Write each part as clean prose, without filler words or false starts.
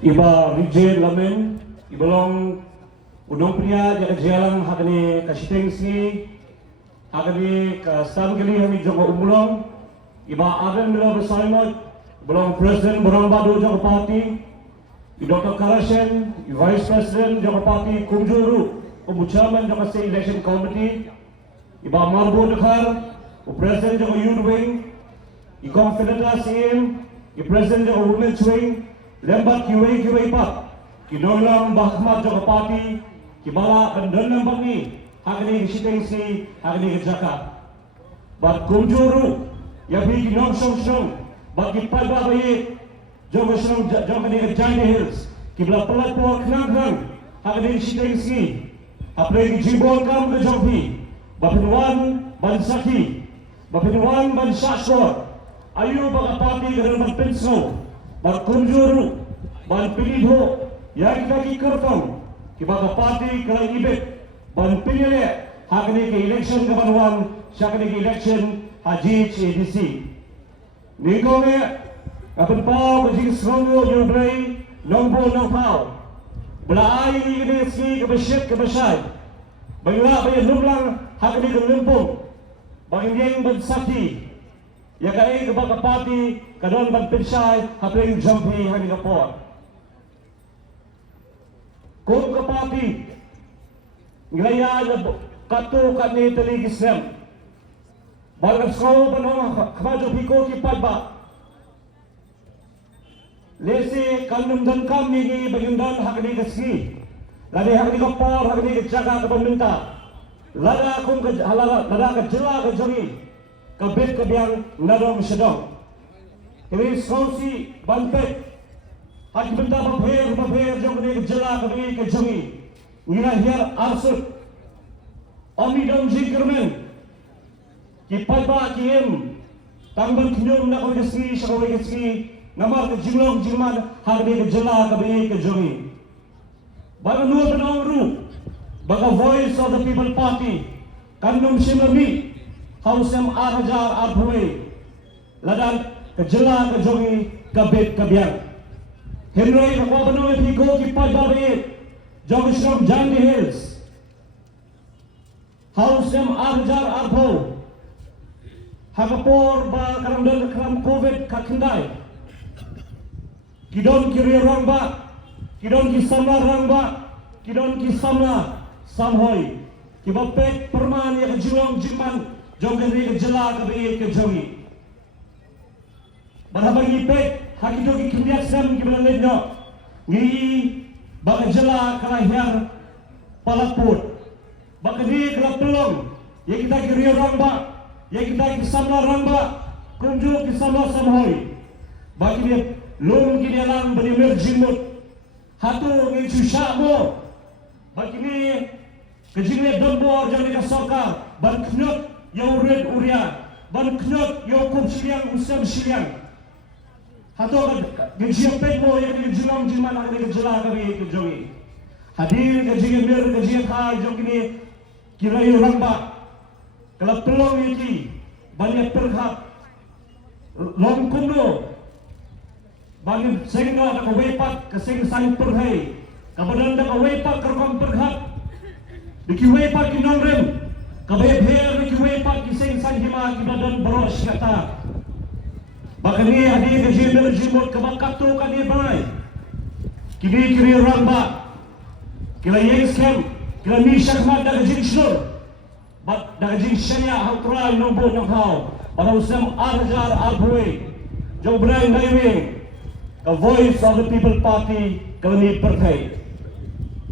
Iba Rijal Lamen, ibalong unong priya jaka jalang hakani kasitengsi, hakani ka sangkali hani joko umulong, iba adan mila bersalimot, ibalong Presiden Borang Badu joko parti, Dr. Karashen, Vice President joko parti Kumjuru, Chairman joko State Election Committee, iba Marbo Dekhar, Presiden joko Youth Wing, ikong Federal CM, Presiden joko Women's Wing, lembat kiwai pat kinolang bahmat joko parti kibala kandan bang ni hakni kisitengsi hakni kejaka bat kumjuru yabi kinong song bat kipai babaye joko song joko ni Giant Hills kibla pelat po knang hakni kisitengsi apre kijibon kam ke jopi bapinwan bansaki bapinwan bansashor ayu baka parti kadang penso bat kumjuru ban pilih yang kaki kertong kibaga parti kala ibet ban pilih hakni ke election kabanuan syakni ke election haji CDC niko me kapun pau kajing srongo yung play nongbo nong pau bela ai ni kene si ke besyet ke besai bangla bayan lumlang hakni ke lumpung bangin yang ban sakti ya kai kibaga parti kadon ban pensai hapeng jampi hani kapor kung kapati ngilaya na kato kani taligisem bagas ko banong kamajo piko ki padba lesi kanum dan kami ni bayundan hakni kaski lade hakni kapor hakni jaga kabanunta lada kung halala lada ka jela ka jori kabit kabiang nadong sedong ini sausi bantet hati benda babher jong ni jela kami ke jongi ngira hiar arsut omi dong jingkermen ki padba kiem tangban kinyom na ko keski shakawe keski namar ke jinglong jingman harbe ke jela kami ke jongi baga nuo benong ru baga voice of the people party kandum shimami hausem arhajar arbue ladan ke jela ke jongi kabet kabiang Henry Kakwabano at Higo Kipad Babayit Jogish from Giant Hills Hausem Arjar Arpo Hagapor ba karamdan karam COVID kakinday Kidon kiri rangba Kidon kisamla rangba Kidon kisamla samhoy Kibapet perman ya kejulong jiman Jogan ri kejela kabayit kejongi Barhabang ipet hakito ki kimbiak sam ki belalid no ngi baka jela kalahiar palaput baka di kala pelong ya kita ki rio rangba ya kita ki samla rangba kunju ki samla samhoy baki dia lung ki dia lang bani merjimut hatu ngi susah mo baki ni kejingle dombor jang ni kasoka ban knot ya ured uria ban knot ya kum siliang usam siliang Hato gajian pekmo yang dijulang jiman akan dijela kami kejongi. Hadir gajian mer gajian kai jong kini kira rangba. Kalau pelong iki banyak perhat long kundo. Banyak sehingga ada kewepat kesing sang perhai. Kabadan ada kewepat kerkom perhat. Biki wepat kinongrem. Kabebher biki wepat kising sang hima kibadan boros kata. Bahkan ni hadir gajian berjimut kebakatu kani balai. Kini kiri rangba. Kila yengskem. Kila misyak mat dah gajian syur. Bat dah gajian syanya hauturai nombo nonghau. Pada usam arjar arbue. Jauh berai naiwing. The voice of the people party kami pertai.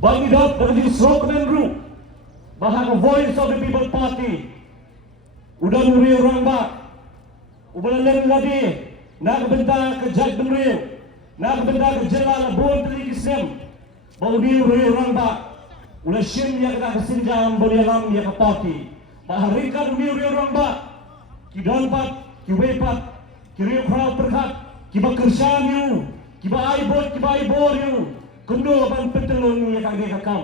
Bagi dot dah gajian srok dan ru. Bahkan the voice of the people party. Udah nuri rangba. Ubalan lagi nak benda kejat benriu nak benda kejela labon tadi kisem bau ni uri orang ba ulah sim ya kena kesinjam boleh lam ya kapati baharikan ni uri orang ba kidon pat kiwepat kiriu khrau perkat kiba kersan yu kiba aibor yu kundo ban petelun ya kage kakam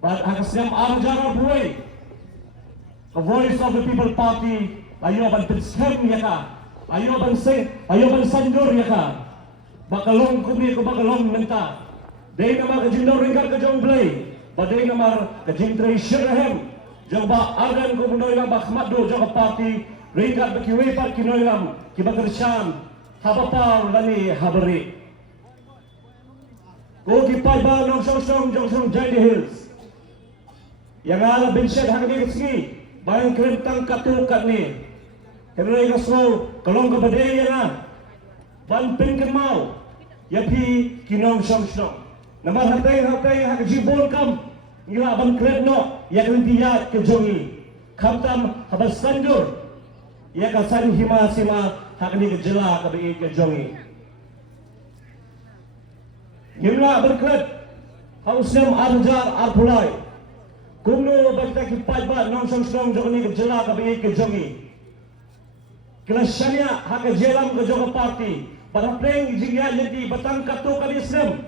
but akasem arjara buai a voice of the people party ayo ban pensem ya ka ayo ban sanjur ya ka bakalong kumi ko bakalong menta. Day nama kajindor ringkat kajong blay. Baday nama kajing treasure jang ba agan ko munoy lang bakmado jang party ringkat bakiwe pat kinoy lang kibakersyam habapar lani habari. Ko kipay ba nong song jong Jai Hills. Yang ala bensyad hanggang kesini bayang kerentang katukat ni. Henry Gasol kalong kabadaya na ban pingkan mau yapi kinong song nama hatay hakajibol kam ngila ban kredno yakin dia kejongi kamtam habas sandur yakasan hima sima hakni kejela kabi kejongi ngila berkred hausem arjar arpulai kumno bakta kipat ba nong song jogni kejela kabi kejongi Kelasnya hak jelam ke joga parti. Pada pleng jingya jadi batang katu kali Islam.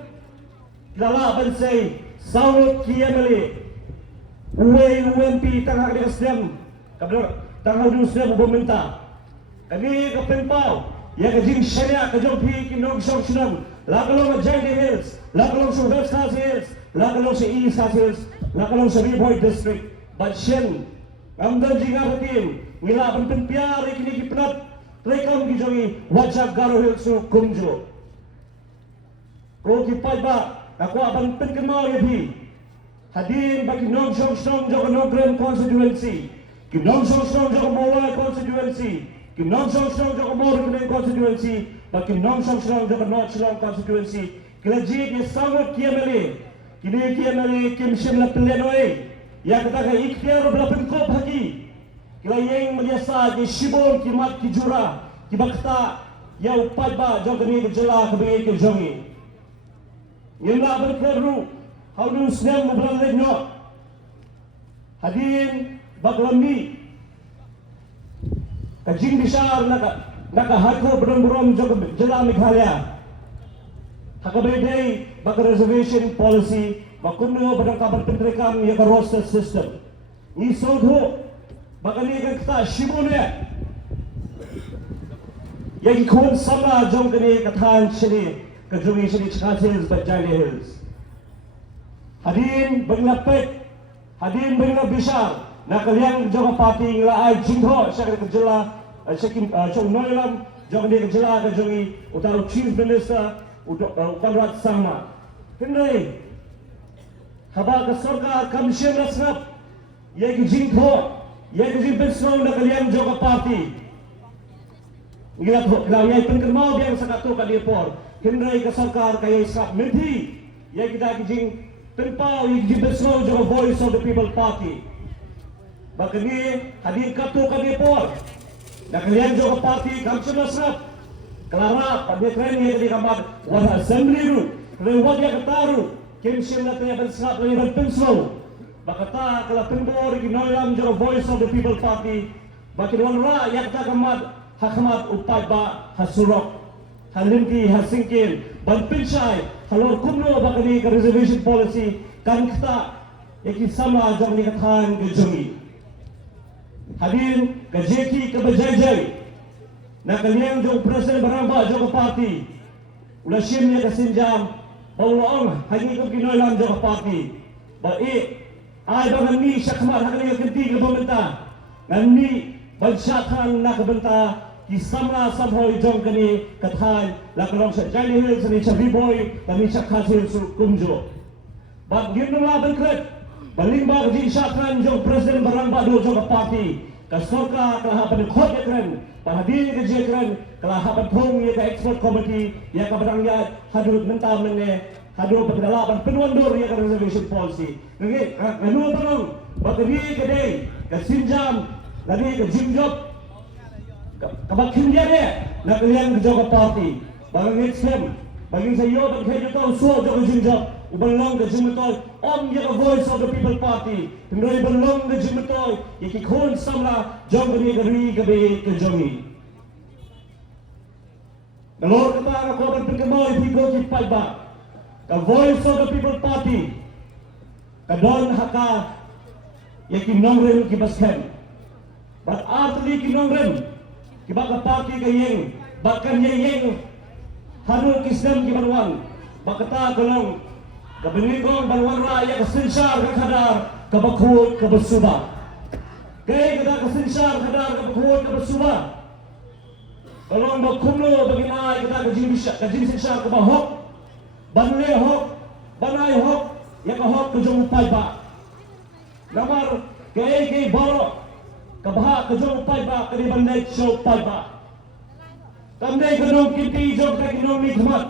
Lala bansai saud kiamali. UMP tang hak di Islam. Kabel tang hak di Islam pemerintah. Kami kepempau ya ke jing syariah ke jopi kinong syong senang. Lakalong Jai Hills, lakalong sa West Hills, lakalong sa East Hills, lakalong sa Riboy District. Batsyen amdan jingabatin ngila pentempiar kini kipnat rekam gijongi wajak Garo Hills kumjo ko kipai ba ako aban penkemau yabi hadin bagi nong song jog Nogrem constituency kinong song jog Mola constituency kinong song jog Morgan constituency bagi nong song jog North Shillong constituency kelaji ke sangat kiameli kini kiameli kim shimla pelenoi ya kata ikhtiar belapin kop hagi kila yang meliasa di Shibon kimat kijura kibakta ya upat ba jogni kejela kebi kejongi yela berkeru haulu snam mubran legno hadin baglami kajing besar naka hako berom jela Meghalaya hakabedai bak reservation policy bakunno badang kabar pentrekam ya roster system ni sodho bakal ni kita Shibone yang ikut sama jom kini katahan sini kejungi sini Chat Hills dan Jai Hills hadin berlapet hadin berlabisar nak kalian jom parti ngelai jingho syakir kejela syakim jom noilam jom dia kejela kejungi utara chief minister ukarat sama hendai haba ke sarkar kamsyen rasnap yang jingho yang kejing pensau nak kalian jom parti Gila yang penkermau yang sakatu ka depor Henry ka sarkar kaya isap minti yang kita kijing penpau yang kijing besno jo voice of the people party bakani hadir katu ka depor na kalian jo party kamsun nasrap klara pada keren yang di kamar wah assembly ru reward yang kataru kimsin na tanya bensrap yang pensno bakata kala penbor ginoyam jo voice of the people party bakin wanra yang kita kamar Hakamat upat ba hasurok halimki hasingkin banpinsay halor kumno bakani ka reservation policy kan kita yaki sama jang ni katahan kejongi hadin ka jeki ka bajay na kalian jong presiden baramba jong party ula simnya ka sinjam bawlaong hangi ko ginoylam jong party ba ay ba ngani syakmar hakani ka kenti ka pemerintah ngani bansyakan na kabenta Isamla samhoy jong kani kathan lakalong sa Jai Hills ni sa Riboy kani sa Kasil su kumjo bag ginula bangkret balingba kajin syakran jong presiden barangba do jong party kasorka kalahapan khot ekran pahadin kajekran kalahapan thong ye ka export committee ya ka barangya hadut mentam ne hadu pagdalaban penwandur ya ka reservation policy ngi anu tanong bagri kadai kasinjam lagi ka jimjob kabakin dia ni nak kalian kerja ke parti bagi Islam bagi saya bagi kita usul jauh jinjak belong ke jimutol om ya voice of the people party tinggal belong ke jimutol iki kon samla jauh ni gari gabe ke jongi Galor kita nak korban perkembangan ibu kita ba the voice of the people party kadon haka yaki nongren kibaskan but artli ki nongren Kibaka party kayeng, bahkan yeng Hanul Kisnem Kimanwan, Bakata Golong, Kabinigong Banwan Raya Kasinsar Kadar, Kabakut Kabasuba. Kaya kada Kasinsar Kadar Kabakut Kabasuba. Golong Bakumlo Baginay kada Kajim Sinsar Kabahok, Banle Hok, Banay Hok, Yakahok Kajong Paiba. Namar Kaya Baro, Kabaha Kajong Paiba, Kadibanay Show Paiba. Kami kenong kiti jom kenong nikmat.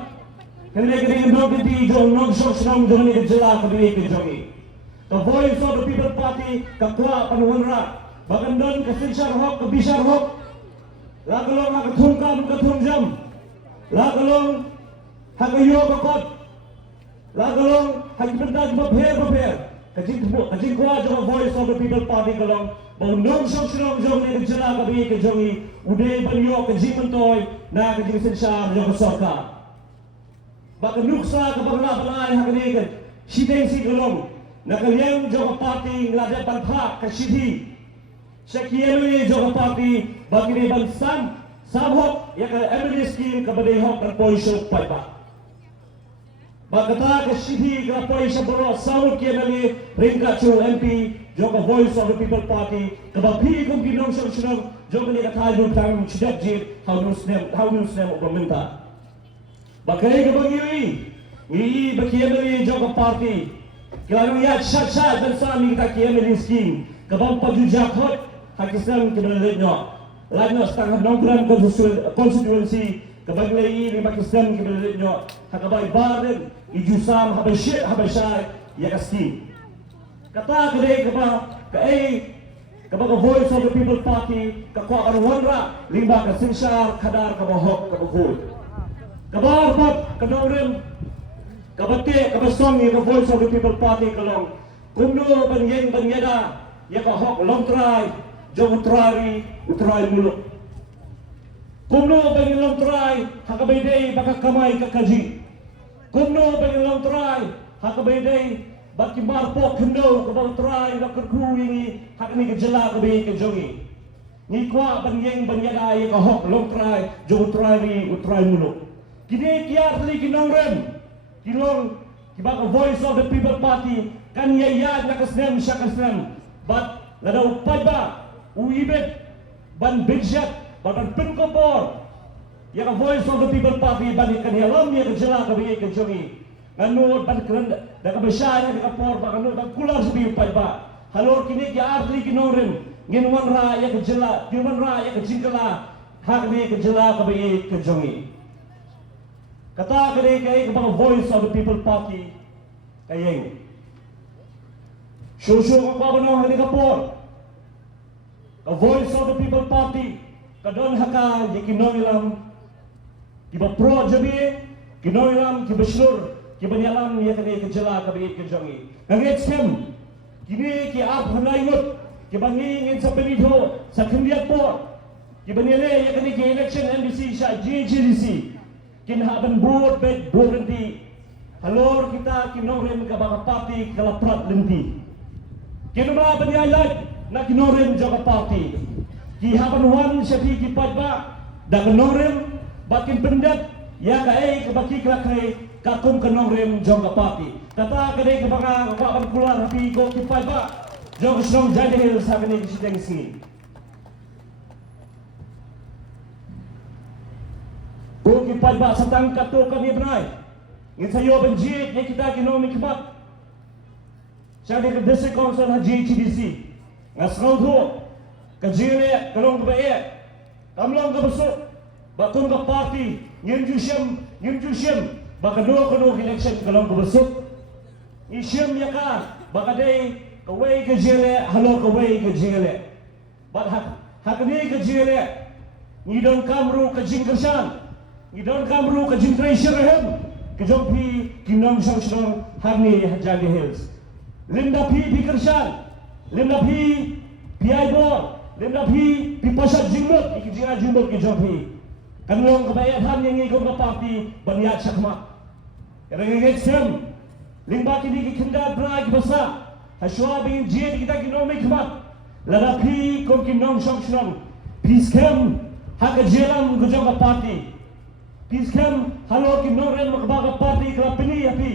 Kami kenong kiti jom nong sok senang jom ni kejela kami kejongi. The voice of the people party kakwa panuwanra. Bagandon kasinsar hok kabisar hok. Lagalong hakatungkam katungjam. Lagalong hakayo bakot. Lagalong hakipentag bapher. Kajing kwa jom voice of the people party kalong. Nong sok senang jom ni kejela kami kejongi. Uday banyo kajimentoy na kajing sinsar jom kasorka. Baka nuksa kabagla balay hakanigan. Siteng si kalong. Nakaliyang jom party ngada bantha kasidi. Syakiyelo jom party bagi ni bansan. Sabhok ya ka Emily scheme kabadai hok dan poisyo paiba. Bakata kasidi ka poisyo boro sawut kiyelo ringka chu MP jom voice of the people party kabapi kung ginong sunong jom ni katayo tang chidabjit how news them ubamenta. Bakai kabagiri ni bakiyelo jom party Kilang yat syat dan sami kita kiamin scheme. Kabang pajujakot hakisam kibaletnya. Lainnya setengah nongkran konstituensi kabang lagi lima kisam kibaletnya. Hakabai baden ijusam habashai ya scheme. Kata kedai kabang voice of the people party kakwa arwanra lima kasinsar kadar kabahok kabahul. Kabar pat kadaurim Kabate kabasong yung voice of the people party kalong kumno banyeda ya kahok long try jom utray muluk kumno banyeng long try hakabayday baka kamay kakaji kumno banyeng long try hakabayday baki marpo kendo kabang try lakerkuingi hakni kejela kabay kejongi ni kwa banyeda ya kahok long try jom utray muluk kini kiar li kinongrem Kilong kibaka voice of the people party kan yaya nakasnem syakasnem but lada upay ba uibet ban bigshat ban pinkopor ya ka voice of the people party ban kan yalam ya kejela kabi kejongi nganu ban kren da ka besya ya ka por ba nganu ban kular sabi upay ba halor kini ya arli kinorem nginwan ra ya kejela dinwan ra ya kejingkala hakni kejela kabi kejongi. Kata kedai kaya kepada voice of the people party kaya Shushu kakwa bano hari kapor ka voice of the people party kadon haka ye kinoilam kiba pro jabi kinoilam kiba shlur kiba nyalam ye kedai kejela kabi kejongi ngit sem kini ki ap hanayut kiba ngin sa penidho sa kindiat por kiba nile ye kedai ki election NBC sa GGDC kinhaban buot bed berhenti halor kita kinorem ke baka parti kalaprat lenti kinumra banyayat na kinorem jaga parti kihaban wan syafi kipat ba da kinorem bakin pendat ya kae ke baki klakai kakum kinorem jaga parti kata kadai ke baka kapan keluar hapi ko kipat ba jaga strong jadi sa kini sidang sini Bukit Padba satang kato kami benai. Ngin sayo benjit yang kita kino mikmat. Saya di District Council ha GHDC. Ngasrau tu kajire kalong bae. Kamlong ka besok. Batun ka party ngin jusyem baka no election kalong ka besok. Isyem ya ka baka day kaway kajire halo kaway kajire. But hakni kajire ngidon kamru kajingkersan. Idon kamru ka jintray shirahem kajompi kinong song harni Jagi Hills Linda P. Pikershan Linda P. Piaibor Linda P. Pipasat Jimbot ikijira Jimbot kajompi kanong kabayat han yang ikong kapati banyat sakma karangigit sem limba kini kikinda bra kibasa haswa bingin jid kita kinong mikmat Lada P. kong kinong song Piskem haka jelam kajong kapati Kiskan halo kinoren makbaga party kelapini api.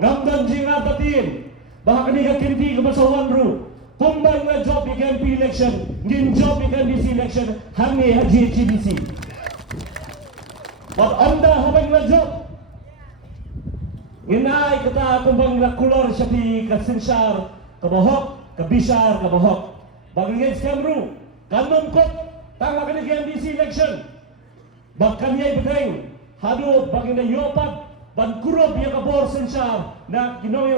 Ngamdan jinga batin. Bahkan ni kinti ke basawan ru. Kumbang na job ikan P election, ngin job ikan DC election, hangi haji GBC. But anda habang na job. Nginay kata kumbang na kulor siya ka sinsar, kabahok, kabisar, kabahok. Bagay scam ru, kanon kot, tanga ka ni DC election. Bahkan niya ibigay, hado bagay na yopat, ban kurob ya kabor sinsar, na ginoy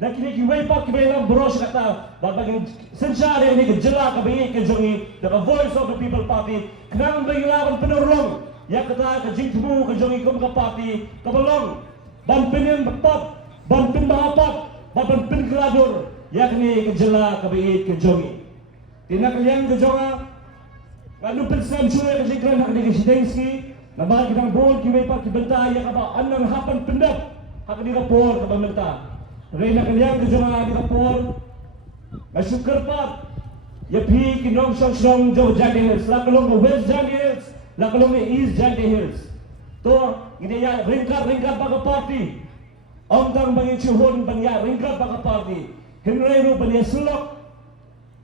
na kinikiway pa kibaylang boros kata babaging sensyari ni kejela kabayi kejongi the voice of the people party kenang bagilaban penurung ya kata kejingmu kejongi kum ka party kabalong ban pinin bepat ban pin bahapat ban pin geladur yakni kejela kabayi kejongi tinak yang kejonga nganu pensam cure kejikran hak di kesidengski nama kita bol kiway pa kibenta ya kaba anang hapan pendap hak di rapor kabamenta Reina kalian ke jemaah di kapur, masyukur pat. Ya pi kinong song jo Jandy Hills, lakalong ke West Jandy Hills, lakalong ke East Jandy Hills. To ini ya ringkat baga party. Om tang bangi chuhon banya ringkat baga party. Henry banya sulok,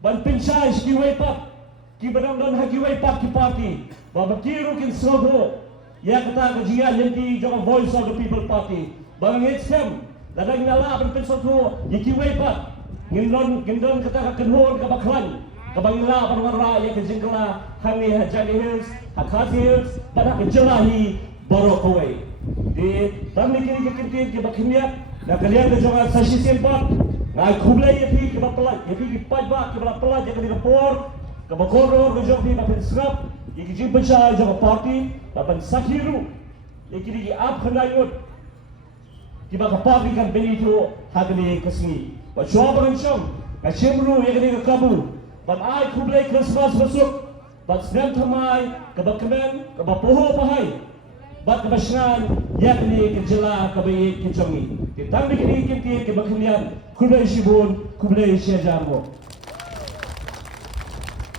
ban pinsay kiway pat, kibadang don hakiway pat ki party. Baba kiru kin sobo. Ya kata kajian yanti jo voice of the people party. Bang HM. Ladang nala ban pensot ho yikiway pa ngindon kata kenhon ka baklan kabangila ban warra ya kejingkla hani Jandy Hills Hakati Hills pada kejelahi borokoway di tamni kini kikintin ke bakhinya na kalian ke jonga sashi sempat ngai khublai yapi ke bapla yapi ki pajba ke bapla ya ke rapor ke bakoro ke jong di bapin srap yiki jimpa jong party bapan sakhiru yiki di ap khandayot Kiba kapag kan benito hagni kasni. But shop and shop. Kashimru yagni kabu. But I kublay Christmas masuk. But snap tamay kabakamen kabapoho pahay. But kabashnan yagni kajala kabayi kijongi. Kitang dikini kinti kibakhinyan kublay shibun kublay shejarmo.